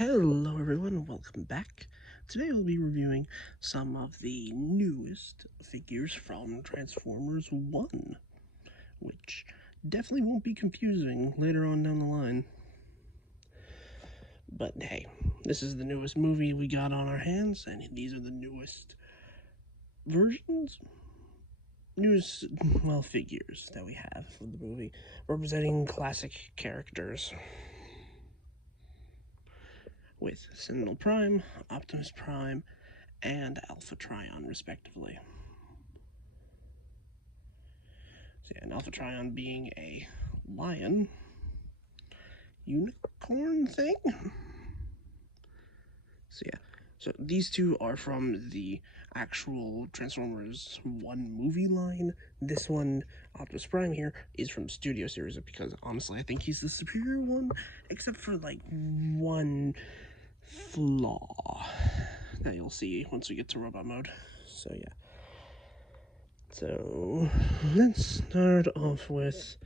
Hello everyone, welcome back. Today we'll be reviewing some of the newest figures from Transformers 1, which definitely won't be confusing later on down the line. But hey, this is the newest movie we got on our hands, and these are the newest versions? Newest, well, figures that we have of the movie, representing classic characters. With Sentinel Prime, Optimus Prime, and Alpha Trion, respectively. So yeah, and Alpha Trion being a lion unicorn thing. So yeah, so these two are from the actual Transformers 1 movie line. This one, Optimus Prime here, is from Studio Series, because honestly I think he's the superior one, except for like one flaw that you'll see once we get to robot mode. So yeah, so let's start off with,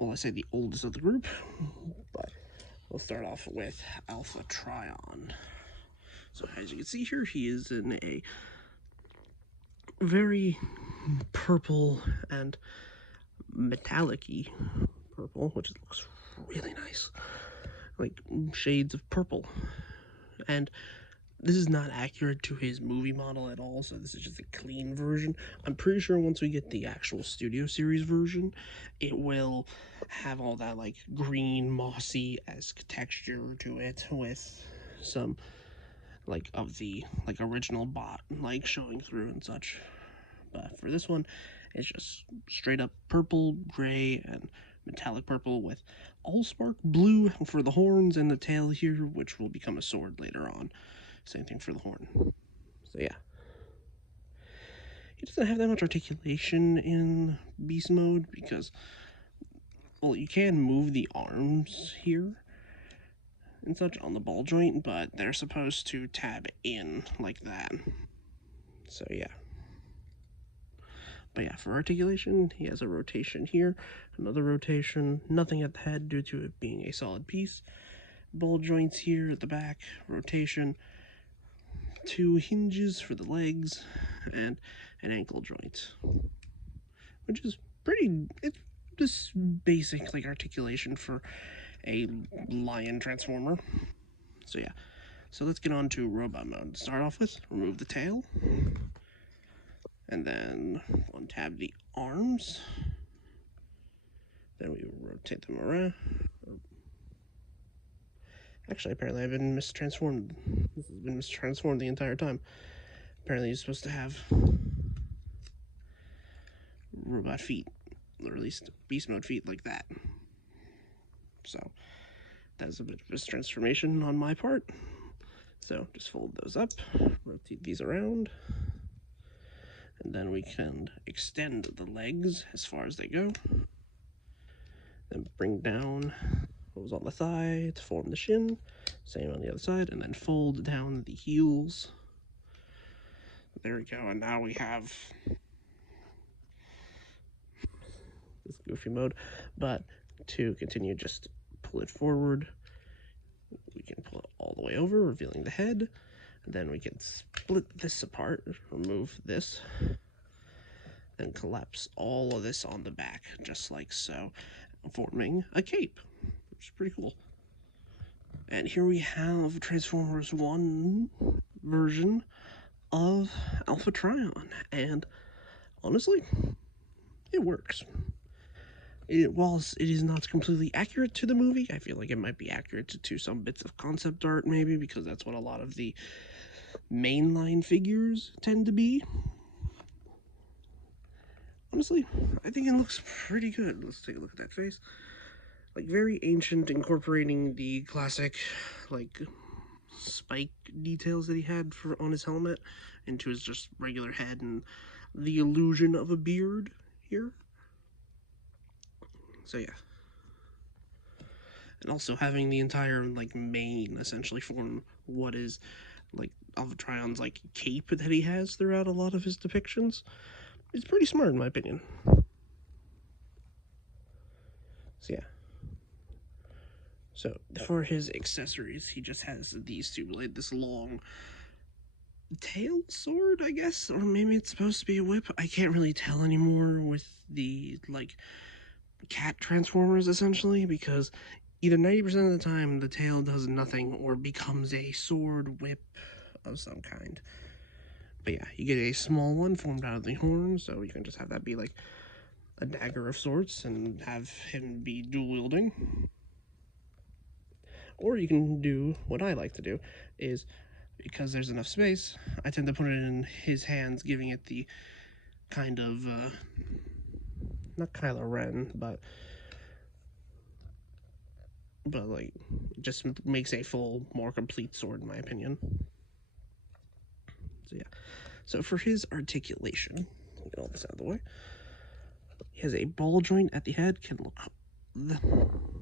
well, I say the oldest of the group, but we'll start off with Alpha Trion. So as you can see here, he is in a very purple and metallic-y purple, which looks really nice, like shades of purple. And this is not accurate to his movie model at all, so this is just a clean version. I'm pretty sure once we get the actual Studio Series version, it will have all that like green mossy-esque texture to it, with some like of the like original bot like showing through and such. But for this one, it's just straight up purple, gray, and metallic purple with Allspark blue for the horns and the tail here, which will become a sword later on. Same thing for the horn. So yeah. He doesn't have that much articulation in beast mode because, well, you can move the arms here and such on the ball joint, but they're supposed to tab in like that. So yeah. But yeah, for articulation, he has a rotation here, another rotation, nothing at the head due to it being a solid piece. Ball joints here at the back, rotation, 2 hinges for the legs, and an ankle joint. Which is pretty, it's just basic like articulation for a lion transformer. So yeah, so let's get on to robot mode. To start off with, remove the tail, and then untab the arms. Then we rotate them around. Actually, apparently I've been mistransformed. This has been mistransformed the entire time. Apparently you're supposed to have robot feet, or at least beast mode feet like that. So that's a bit of a mistransformation on my part. So just fold those up, rotate these around, and then we can extend the legs as far as they go. Then bring down what was on the thigh to form the shin, same on the other side, and then fold down the heels. There we go, and now we have this goofy mode. But to continue, just pull it forward. We can pull it all the way over, revealing the head. And then we can split this apart, remove this, and collapse all of this on the back, just like so, forming a cape, which is pretty cool. And here we have Transformers 1 version of Alpha Trion, and honestly, it works. Whilst it is not completely accurate to the movie, I feel like it might be accurate to some bits of concept art, maybe, because that's what a lot of the mainline figures tend to be. Honestly, I think it looks pretty good. Let's take a look at that face. Like, very ancient, incorporating the classic, like, spike details that he had on his helmet into his just regular head, and the illusion of a beard here. So yeah. And also having the entire, like, mane essentially form what is, like, Alpha Trion's, like, cape that he has throughout a lot of his depictions. It's pretty smart, in my opinion. So yeah. So for his accessories, he just has these two, like this long tail sword, I guess, or maybe it's supposed to be a whip. I can't really tell anymore with the like cat transformers, essentially, because either 90% of the time the tail does nothing or becomes a sword whip of some kind. But yeah, you get a small one formed out of the horn, so you can just have that be like a dagger of sorts and have him be dual wielding. Or you can do what I like to do, is because there's enough space, I tend to put it in his hands, giving it the kind of, not Kylo Ren, but like, just makes a full, more complete sword, in my opinion. So yeah. So for his articulation, get all this out of the way. He has a ball joint at the head, can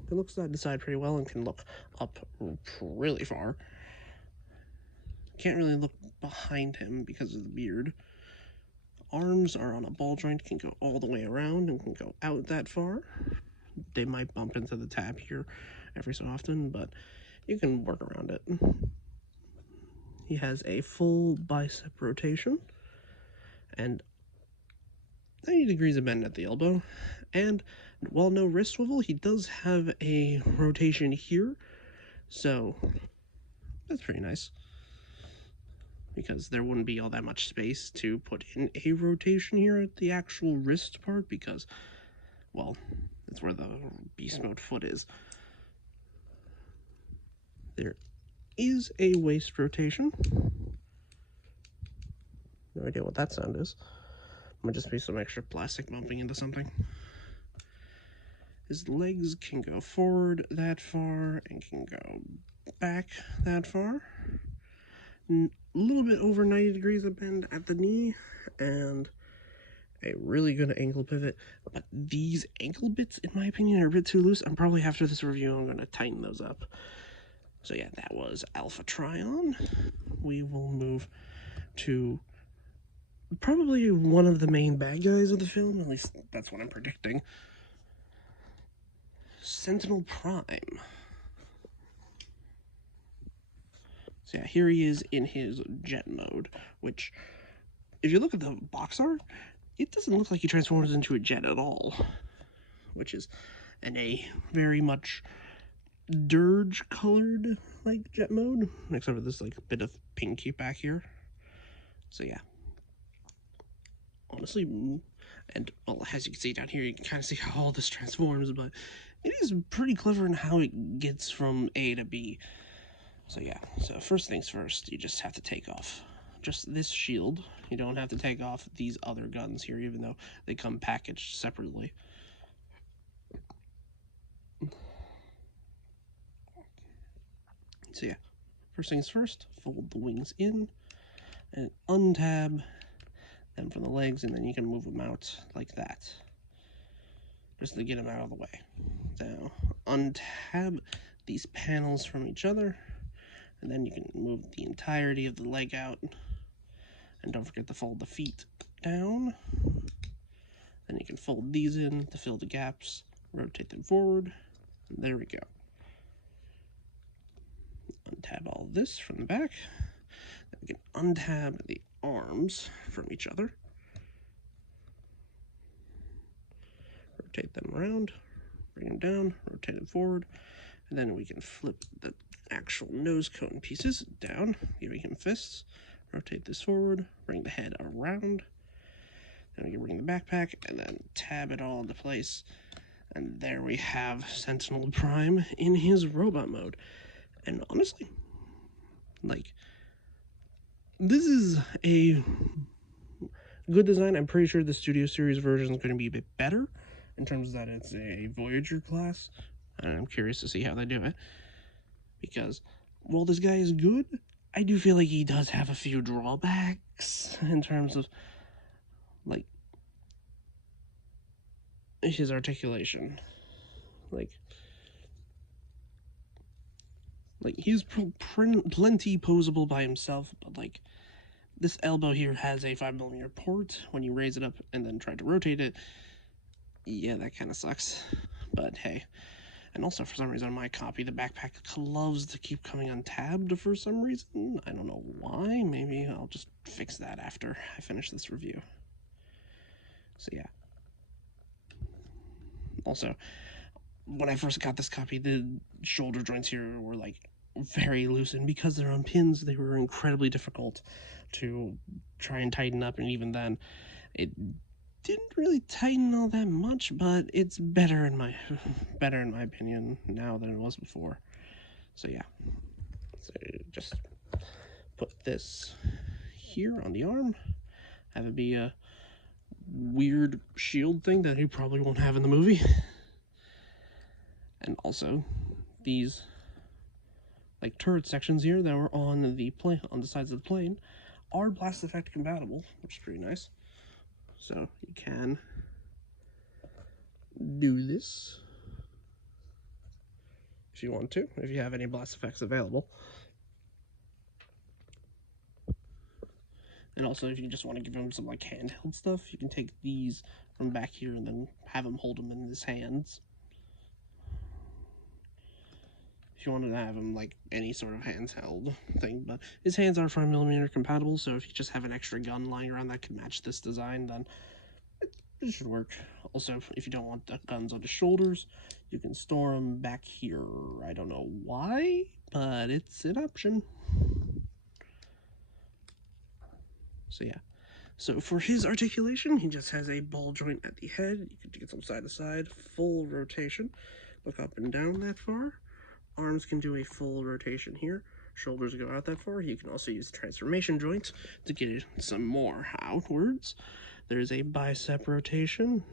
look side to side pretty well, and can look up really far. Can't really look behind him because of the beard. Arms are on a ball joint, can go all the way around and can go out that far. They might bump into the tab here every so often, but you can work around it. He has a full bicep rotation and 90 degrees of bend at the elbow, and while no wrist swivel, he does have a rotation here, so that's pretty nice, because there wouldn't be all that much space to put in a rotation here at the actual wrist part, because, well, that's where the beast mode foot is. There is a waist rotation. No idea what that sound is. Might just be some extra plastic bumping into something. His legs can go forward that far and can go back that far. A little bit over 90 degrees of bend at the knee and a really good ankle pivot. But these ankle bits, in my opinion, are a bit too loose. I'm probably, after this review, I'm going to tighten those up. So yeah, that was Alpha Trion. We will move to probably one of the main bad guys of the film, at least that's what I'm predicting. Sentinel Prime. So yeah, here he is in his jet mode, which, if you look at the box art, it doesn't look like he transforms into a jet at all, which is a very much dirge colored like jet mode, except for this like bit of pinky back here. So yeah, honestly, and well, as you can see down here, you can kind of see how all this transforms, but it is pretty clever in how it gets from A to B. So yeah, so first things first, you just have to take off just this shield. You don't have to take off these other guns here, even though they come packaged separately. So yeah, first things first, fold the wings in and untab them from the legs, and then you can move them out like that, just to get them out of the way. Now, untab these panels from each other, and then you can move the entirety of the leg out. And don't forget to fold the feet down. Then you can fold these in to fill the gaps, rotate them forward, and there we go. Untab all this from the back. Then we can untab the arms from each other. Rotate them around, bring them down, rotate them forward, and then we can flip the actual nose cone pieces down, giving him fists. Rotate this forward, bring the head around, then we can bring the backpack, and then tab it all into place. And there we have Sentinel Prime in his robot mode. And honestly, like, this is a good design. I'm pretty sure the Studio Series version is going to be a bit better in terms of that it's a Voyager class. And I'm curious to see how they do it. Because while this guy is good, I do feel like he does have a few drawbacks in terms of, like, his articulation. Like he's plenty posable by himself, but like this elbow here has a 5mm port. When you raise it up and then try to rotate it, yeah, that kind of sucks. But hey, And also, for some reason, on my copy, the backpack loves to keep coming untabbed for some reason. I don't know why. Maybe I'll just fix that after I finish this review. So yeah. Also, when I first got this copy, the shoulder joints here were like very loose, and because they're on pins, they were incredibly difficult to try and tighten up, and even then, it didn't really tighten all that much, but it's better in my opinion now than it was before. So yeah. So just put this here on the arm, have it be a weird shield thing that you probably won't have in the movie. And also these like turret sections here that were on the plane, on the sides of the plane, are blast effect compatible, which is pretty nice. So you can do this if you want to, if you have any blast effects available. And also, if you just want to give him some like handheld stuff, you can take these from back here and then have him hold them in his hands. If you wanted to have him like any sort of handheld thing, but his hands are 5mm compatible, so if you just have an extra gun lying around that can match this design, then it should work. Also, if you don't want the guns on his shoulders, you can store them back here. I don't know why, but it's an option. So yeah. So for his articulation, he just has a ball joint at the head. You can get some side to side, full rotation. Look up and down that far. Arms can do a full rotation here. Shoulders go out that far. You can also use the transformation joint to get some more outwards. There's a bicep rotation,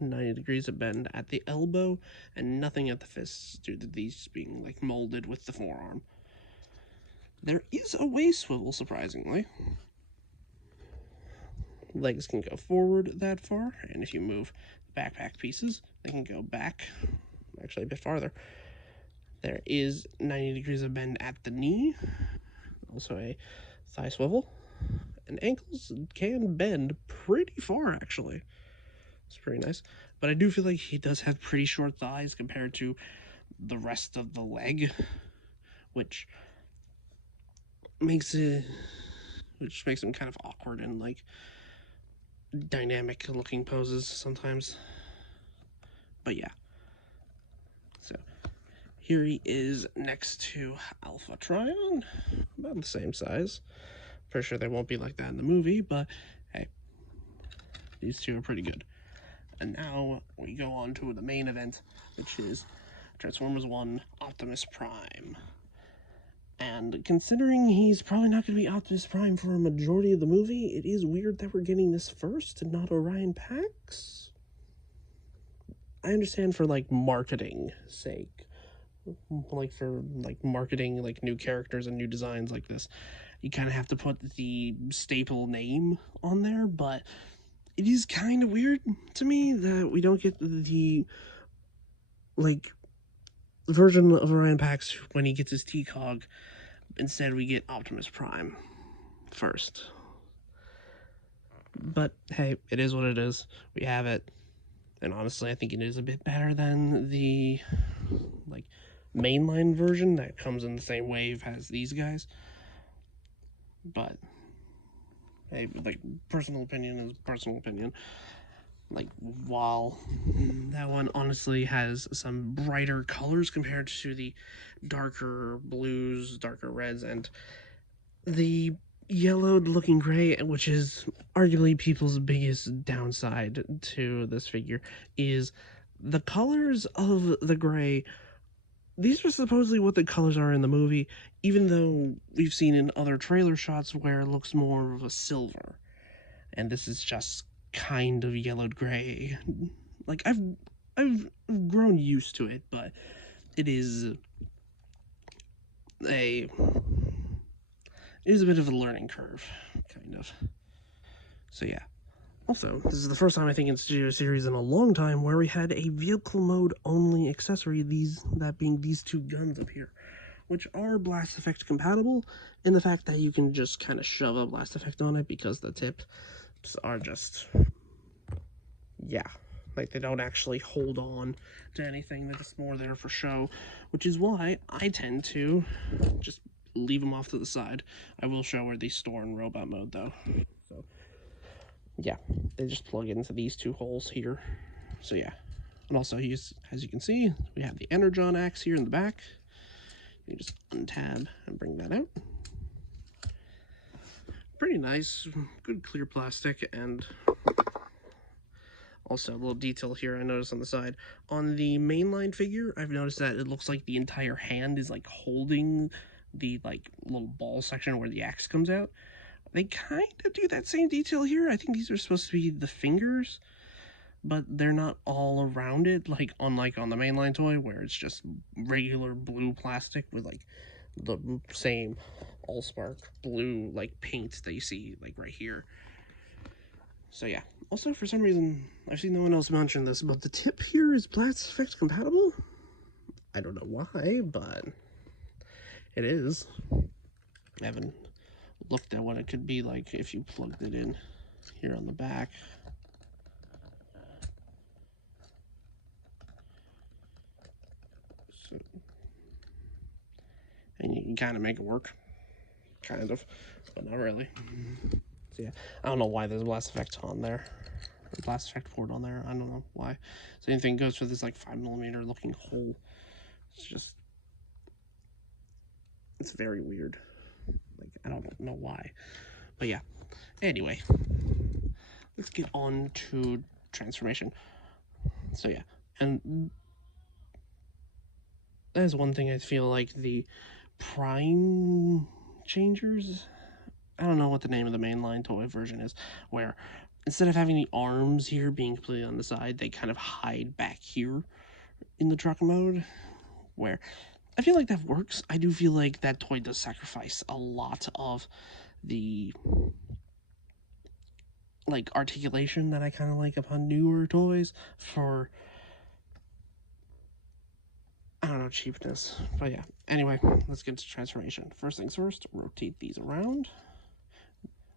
90 degrees of bend at the elbow, and nothing at the fists due to these being like molded with the forearm. There is a waist swivel, surprisingly. Legs can go forward that far, and if you move the backpack pieces, they can go back, actually a bit farther. There is 90 degrees of bend at the knee, also a thigh swivel, and ankles can bend pretty far, actually. It's pretty nice, but I do feel like he does have pretty short thighs compared to the rest of the leg, which makes him kind of awkward and like dynamic looking poses sometimes. But yeah, so here he is next to Alpha Trion, about the same size. Pretty sure they won't be like that in the movie, but hey, these two are pretty good. And now we go on to the main event, which is Transformers 1 Optimus Prime. And considering he's probably not going to be Optimus Prime for a majority of the movie, it is weird that we're getting this first and not Orion Pax. I understand for like marketing sake, like for like marketing like new characters and new designs like this, you kind of have to put the staple name on there, but it is kind of weird to me that we don't get the like version of Orion Pax when he gets his T-Cog. Instead, we get Optimus Prime first. But hey, it is what it is. We have it. And honestly, I think it is a bit better than the like mainline version that comes in the same wave as these guys. But hey, like personal opinion is personal opinion. Like, while that one honestly has some brighter colors compared to the darker blues, darker reds, and the yellowed looking gray, which is arguably people's biggest downside to this figure, is the colors of the gray. These are supposedly what the colors are in the movie, even though we've seen in other trailer shots where it looks more of a silver. And this is just kind of yellowed gray. Like I've grown used to it, but it is a bit of a learning curve, kind of. So yeah. Also, this is the first time I think in Studio Series in a long time where we had a vehicle mode only accessory, that being these two guns up here, which are blast effect compatible in the fact that you can just kind of shove a blast effect on it because the tips are just, yeah. Like, they don't actually hold on to anything. They're just more there for show, which is why I tend to just leave them off to the side. I will show where these store in robot mode, though. So, yeah, they just plug into these two holes here. So, yeah. And also, as you can see, we have the Energon axe here in the back. You just untab and bring that out. Pretty nice, good clear plastic, and also a little detail here I noticed on the side. On the mainline figure, I've noticed that it looks like the entire hand is like holding the like little ball section where the axe comes out. They kind of do that same detail here. I think these are supposed to be the fingers, but they're not all around it, like unlike on the mainline toy where it's just regular blue plastic with like the same Allspark blue like paint that you see like right here. So yeah. Also, for some reason, I've seen no one else mention this, but the tip here is Blast Effect compatible. I don't know why, but it is. I haven't looked at what it could be like if you plugged it in here on the back. So, and you can kind of make it work. Kind of, but not really. So yeah, I don't know why there's a Blast Effect on there. A Blast Effect port on there. I don't know why. Same thing goes for this like 5mm looking hole. It's just, it's very weird. Like, I don't know why. But yeah. Anyway, let's get on to transformation. So yeah, and that is one thing I feel like the Prime changers, I don't know what the name of the mainline toy version is, where instead of having the arms here being completely on the side, they kind of hide back here in the truck mode, where I feel like that works. I do feel like that toy does sacrifice a lot of the like articulation that I kind of like upon newer toys for, I don't know, cheapness. But yeah, anyway, let's get to transformation. First things first, rotate these around.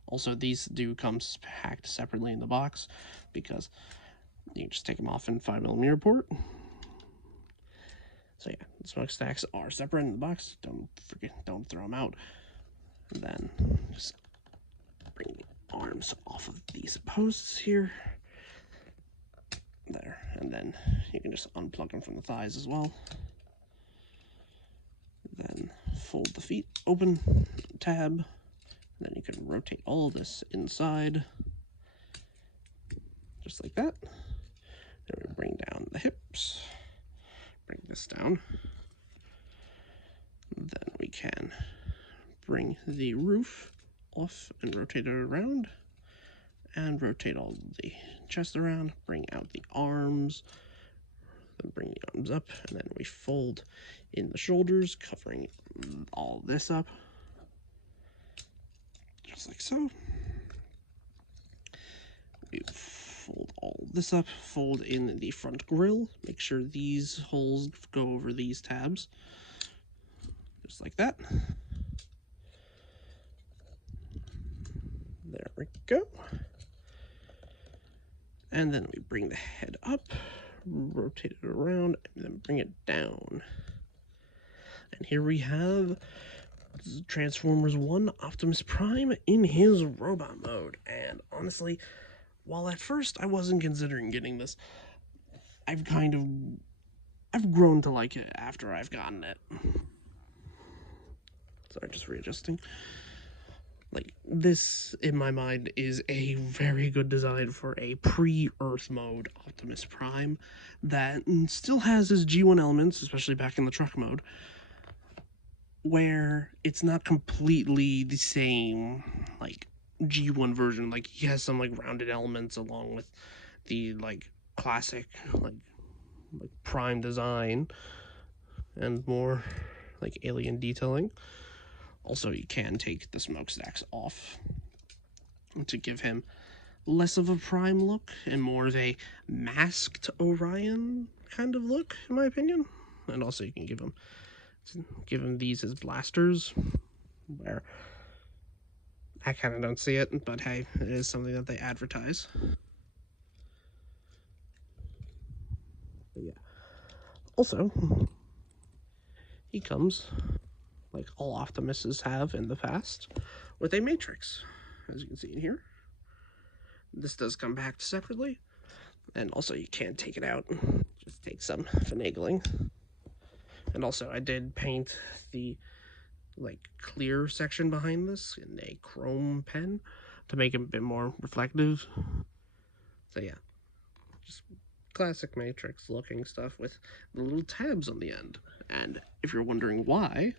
Also, these do come packed separately in the box because you can just take them off in 5mm port. So yeah, the smokestacks are separate in the box. Don't throw them out. And then just bring the arms off of these posts here. There, and then you can just unplug them from the thighs as well. Then fold the feet open, tab. Then you can rotate all this inside, just like that. Then we bring down the hips, bring this down. Then we can bring the roof off and rotate it around, and rotate all the chest around, bring out the arms, then bring the arms up, and then we fold in the shoulders, covering all this up. Just like so. We fold all this up, fold in the front grille, make sure these holes go over these tabs, just like that. There we go. And then we bring the head up, rotate it around, and then bring it down. And here we have Transformers 1 Optimus Prime in his robot mode. And honestly, while at first I wasn't considering getting this, I've grown to like it after I've gotten it. Sorry, just readjusting. Like, this, in my mind, is a very good design for a pre-Earth mode Optimus Prime that still has his G1 elements, especially back in the truck mode, where it's not completely the same, like, G1 version. Like, he has some, like, rounded elements along with the, like, classic, like Prime design and more, like, alien detailing. Also, you can take the smokestacks off to give him less of a Prime look and more of a masked Orion kind of look, in my opinion. And also, you can give him these as blasters, where I kind of don't see it, but hey, it is something that they advertise. also, he comes, like all Optimuses have in the past, with a matrix, as you can see in here. This does come packed separately, and also you can't take it out. Just take some finagling. And also, I did paint the like clear section behind this in a chrome pen to make it a bit more reflective. So yeah, just classic matrix looking stuff with the little tabs on the end. And if you're wondering why,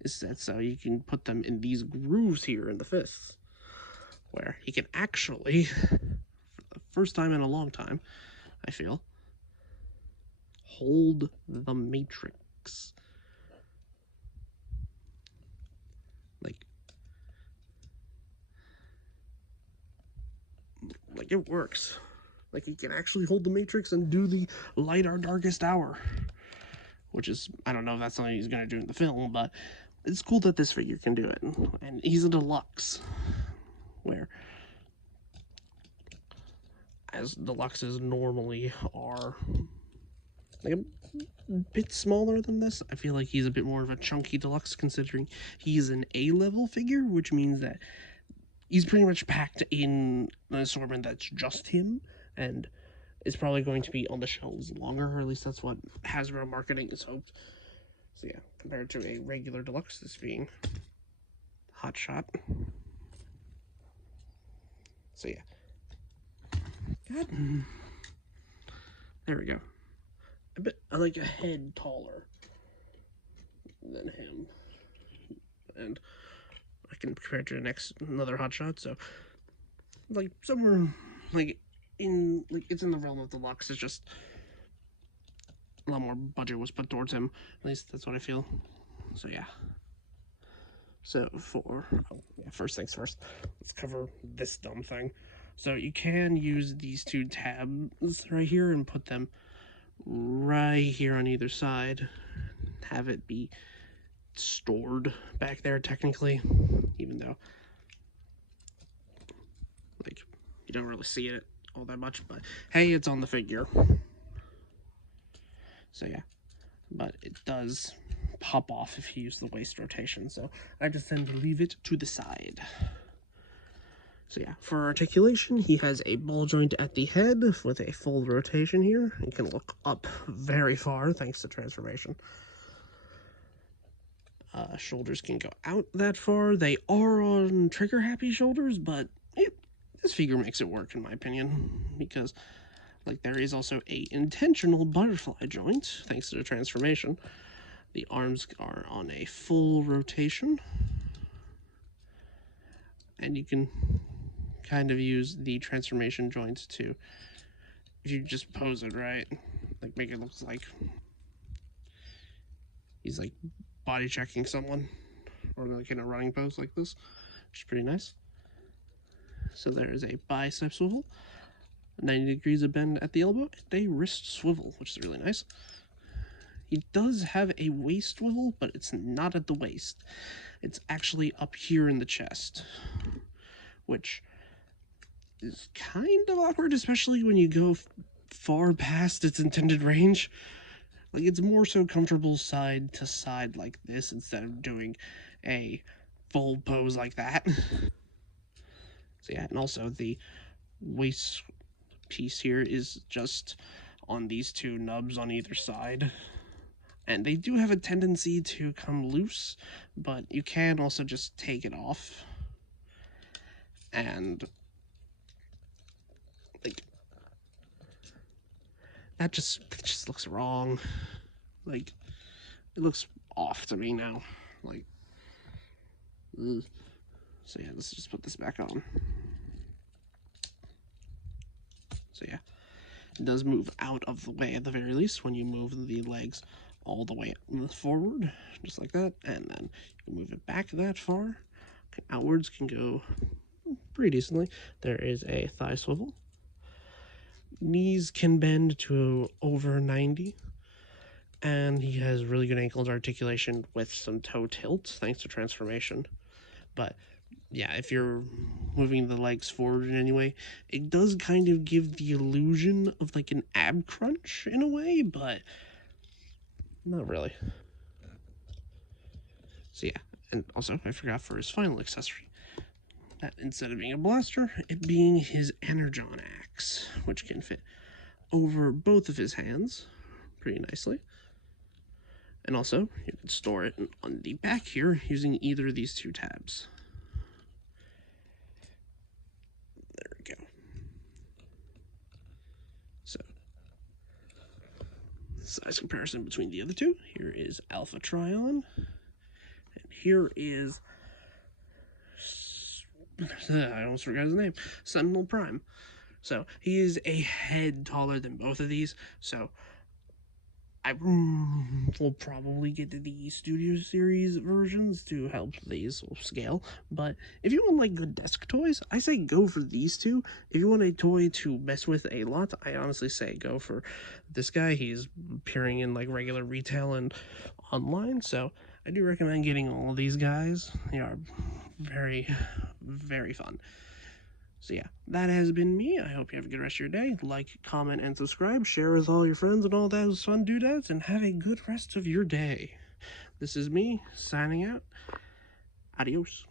is that so you can put them in these grooves here in the fists, where he can actually, for the first time in a long time, I feel, hold the matrix. Like it works. Like he can actually hold the matrix and do the light our darkest hour, which is, I don't know if that's something he's gonna do in the film, but it's cool that this figure can do it. And he's a deluxe, where as deluxes normally are like a bit smaller than this. I feel like he's a bit more of a chunky deluxe, considering he's an A-level figure, which means that he's pretty much packed in an assortment that's just him, and is probably going to be on the shelves longer, or at least that's what Hasbro marketing is hoped. So yeah, compared to a regular deluxe, this being Hot Shot. So yeah. God. There we go. A bit like a head taller than him. And I can compare it to another Hot Shot, so like somewhere like it's in the realm of deluxe. It's just a lot more budget was put towards him. At least that's what I feel. So yeah. So first things first, let's cover this dumb thing. So you can use these two tabs right here and put them right here on either side. Have it be stored back there technically, even though like you don't really see it all that much, but hey, it's on the figure. So yeah, but it does pop off if you use the waist rotation, so I just tend to leave it to the side. So yeah, for articulation, he has a ball joint at the head with a full rotation here. He can look up very far thanks to transformation. Shoulders can go out that far. They are on trigger-happy shoulders, but this figure makes it work in my opinion, because like there is also a intentional butterfly joint thanks to the transformation. The arms are on a full rotation, and you can kind of use the transformation joints to, if you just pose it right, like make it look like he's like body checking someone, or like in a running pose like this, which is pretty nice. So there is a bicep swivel, 90 degrees of bend at the elbow, and a wrist swivel, which is really nice. He does have a waist swivel, but it's not at the waist. It's actually up here in the chest, which is kind of awkward, especially when you go far past its intended range. Like, it's more so comfortable side to side like this instead of doing a full pose like that. So yeah, and also the waist piece here is just on these two nubs on either side. And they do have a tendency to come loose, but you can also just take it off. And like that just looks wrong. Like it looks off to me now. Like ugh. So yeah, let's just put this back on. So yeah, it does move out of the way at the very least when you move the legs all the way forward, just like that, and then you move it back that far. Outwards can go pretty decently. There is a thigh swivel. Knees can bend to over 90, and he has really good ankles articulation with some toe tilt thanks to transformation. But yeah, if you're moving the legs forward in any way, it does kind of give the illusion of like an ab crunch in a way, but not really. So yeah, and also I forgot for his final accessory, that instead of being a blaster, it being his energon axe, which can fit over both of his hands pretty nicely. And also, you can store it on the back here using either of these two tabs. There we go. So, size comparison between the other two. Here is Alpha Trion, and here is, I almost forgot his name, Sentinel Prime. So, he is a head taller than both of these, so I will probably get to the Studio Series versions to help these scale. But if you want like good desk toys, I say go for these two. If you want a toy to mess with a lot, I honestly say go for this guy. He's appearing in like regular retail and online, so I do recommend getting all of these guys. They are very, very fun. So yeah, that has been me. I hope you have a good rest of your day. Like, comment, and subscribe. Share with all your friends and all those fun doodads, and have a good rest of your day. This is me, signing out. Adios.